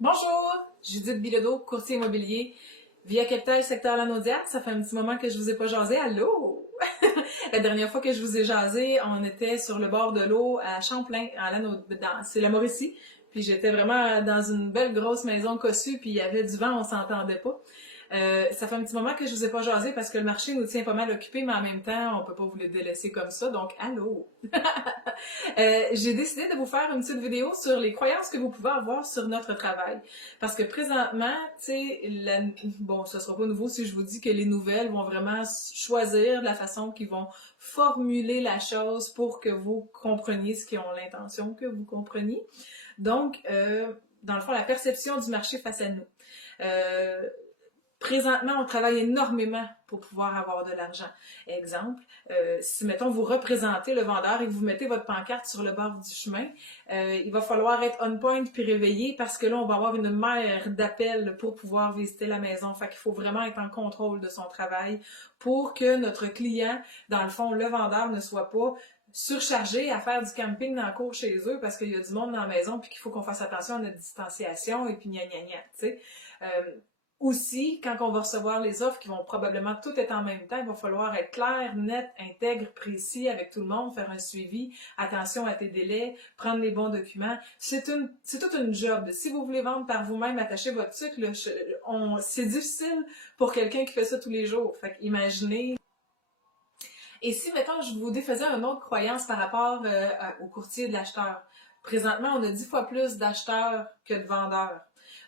Bonjour, Judith Bilodeau, courtier immobilier, Via Capital, secteur Lanaudière. Ça fait un petit moment que je vous ai pas jasé. Allô? La dernière fois que je vous ai jasé, on était sur le bord de l'eau à Champlain, c'est la Mauricie. Puis j'étais vraiment dans une belle grosse maison cossue, puis il y avait du vent, on s'entendait pas. Ça fait un petit moment que je vous ai pas jasé parce que le marché nous tient pas mal occupés, mais en même temps, on peut pas vous le délaisser comme ça. Donc, allô? J'ai décidé de vous faire une petite vidéo sur les croyances que vous pouvez avoir sur notre travail. Parce que présentement, tu sais, bon, ce sera pas nouveau si je vous dis que les nouvelles vont vraiment choisir la façon qu'ils vont formuler la chose pour que vous compreniez ce qu'ils ont l'intention que vous compreniez. Donc, dans le fond, la perception du marché face à nous. Euh, Présentement, on travaille énormément pour pouvoir avoir de l'argent. Exemple, si, mettons, vous représentez le vendeur et que vous mettez votre pancarte sur le bord du chemin, il va falloir être on point puis réveillé parce que là, on va avoir une mer d'appels pour pouvoir visiter la maison. Fait qu'il faut vraiment être en contrôle de son travail pour que notre client, dans le fond, le vendeur, ne soit pas surchargé à faire du camping dans la cour chez eux parce qu'il y a du monde dans la maison puis qu'il faut qu'on fasse attention à notre distanciation et puis gna gna gna, tu sais. Aussi, quand on va recevoir les offres qui vont probablement toutes être en même temps, il va falloir être clair, net, intègre, précis avec tout le monde, faire un suivi, attention à tes délais, prendre les bons documents. C'est toute une job. Si vous voulez vendre par vous-même, attacher votre sucre, c'est difficile pour quelqu'un qui fait ça tous les jours. Fait qu'imaginez. Et si, mettons, je vous défaisais une autre croyance par rapport au courtier de l'acheteur. Présentement, on a 10 fois plus d'acheteurs que de vendeurs.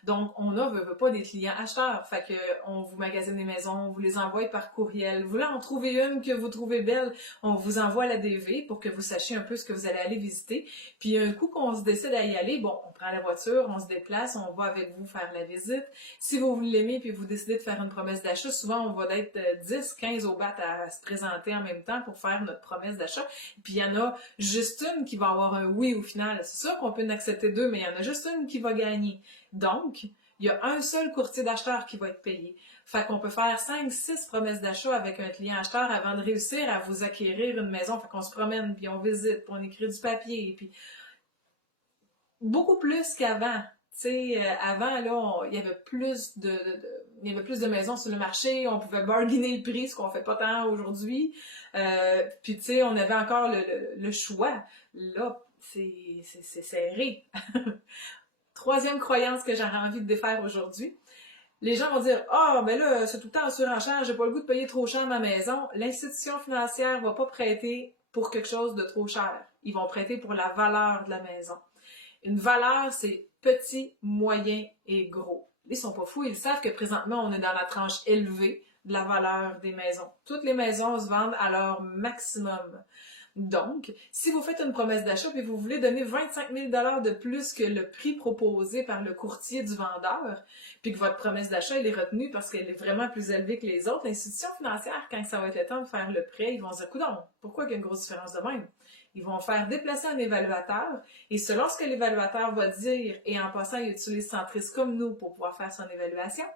Donc, on a, veut pas, des clients acheteurs. Fait que, on vous magasine des maisons, on vous les envoie par courriel. Vous voulez en trouver une que vous trouvez belle, on vous envoie la DV pour que vous sachiez un peu ce que vous allez aller visiter. Puis, un coup qu'on se décide à y aller, bon, on prend la voiture, on se déplace, on va avec vous faire la visite. Si vous l'aimez puis vous décidez de faire une promesse d'achat, souvent, on va d'être 10, 15 au bat à se présenter en même temps pour faire notre promesse d'achat. Puis, il y en a juste une qui va avoir un oui au final. C'est sûr qu'on peut en accepter deux, mais il y en a juste une qui va gagner. Donc, il y a un seul courtier d'acheteur qui va être payé. Fait qu'on peut faire 5, 6 promesses d'achat avec un client acheteur avant de réussir à vous acquérir une maison. Fait qu'on se promène, puis on visite, puis on écrit du papier, puis beaucoup plus qu'avant. Tu sais, avant, là, il y avait plus il y avait plus de maisons sur le marché, on pouvait bargainer le prix, ce qu'on fait pas tant aujourd'hui. Puis, tu sais, on avait encore le choix. Là, c'est serré. Troisième croyance que j'aurais envie de défaire aujourd'hui. Les gens vont dire ah, ben là, c'est tout le temps en surenchère, j'ai pas le goût de payer trop cher ma maison. L'institution financière va pas prêter pour quelque chose de trop cher. Ils vont prêter pour la valeur de la maison. Une valeur, c'est petit, moyen et gros. Ils sont pas fous, ils savent que présentement, on est dans la tranche élevée de la valeur des maisons. Toutes les maisons se vendent à leur maximum. Donc, si vous faites une promesse d'achat et vous voulez donner 25 000 $ de plus que le prix proposé par le courtier du vendeur, puis que votre promesse d'achat est retenue parce qu'elle est vraiment plus élevée que les autres, l'institution financière, quand ça va être le temps de faire le prêt, ils vont se dire, coudonc, pourquoi il y a une grosse différence de même? Ils vont faire déplacer un évaluateur et selon ce que l'évaluateur va dire, et en passant, il utilise Centris comme nous pour pouvoir faire son évaluation,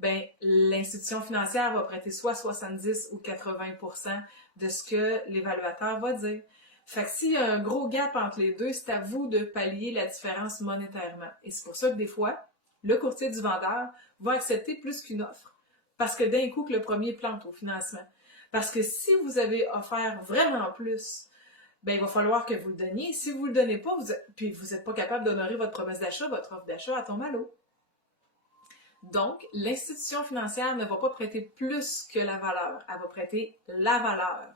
ben, l'institution financière va prêter soit 70 ou 80% de ce que l'évaluateur va dire. Fait que s'il y a un gros gap entre les deux, c'est à vous de pallier la différence monétairement. Et c'est pour ça que des fois, le courtier du vendeur va accepter plus qu'une offre. Parce que d'un coup, que le premier plante au financement. Parce que si vous avez offert vraiment plus, ben, il va falloir que vous le donniez. Si vous le donnez pas, puis vous n'êtes pas capable d'honorer votre promesse d'achat, votre offre d'achat, elle tombe à l'eau. Donc, l'institution financière ne va pas prêter plus que la valeur, elle va prêter la valeur.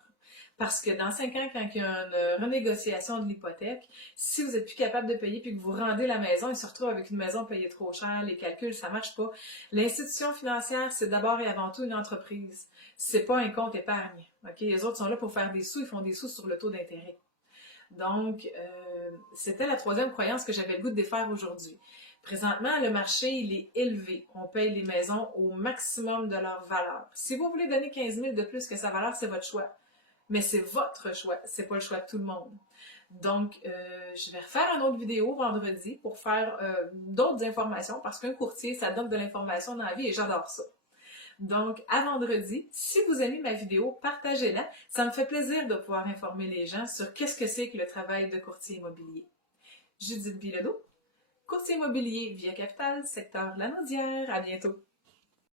Parce que dans 5 ans, quand il y a une renégociation de l'hypothèque, si vous n'êtes plus capable de payer puis que vous rendez la maison, il se retrouve avec une maison payée trop cher, les calculs, ça marche pas. L'institution financière, c'est d'abord et avant tout une entreprise. C'est pas un compte épargne. Ok, les autres sont là pour faire des sous, ils font des sous sur le taux d'intérêt. Donc, c'était la troisième croyance que j'avais le goût de défaire aujourd'hui. Présentement, le marché, il est élevé. On paye les maisons au maximum de leur valeur. Si vous voulez donner 15 000 de plus que sa valeur, c'est votre choix. Mais c'est votre choix, c'est pas le choix de tout le monde. Donc, je vais refaire une autre vidéo vendredi pour faire d'autres informations parce qu'un courtier, ça donne de l'information dans la vie et j'adore ça. Donc, à vendredi, si vous aimez ma vidéo, partagez-la. Ça me fait plaisir de pouvoir informer les gens sur qu'est-ce que c'est que le travail de courtier immobilier. Judith Bilodeau, courtier immobilier Via Capital, secteur Lanaudière. À bientôt!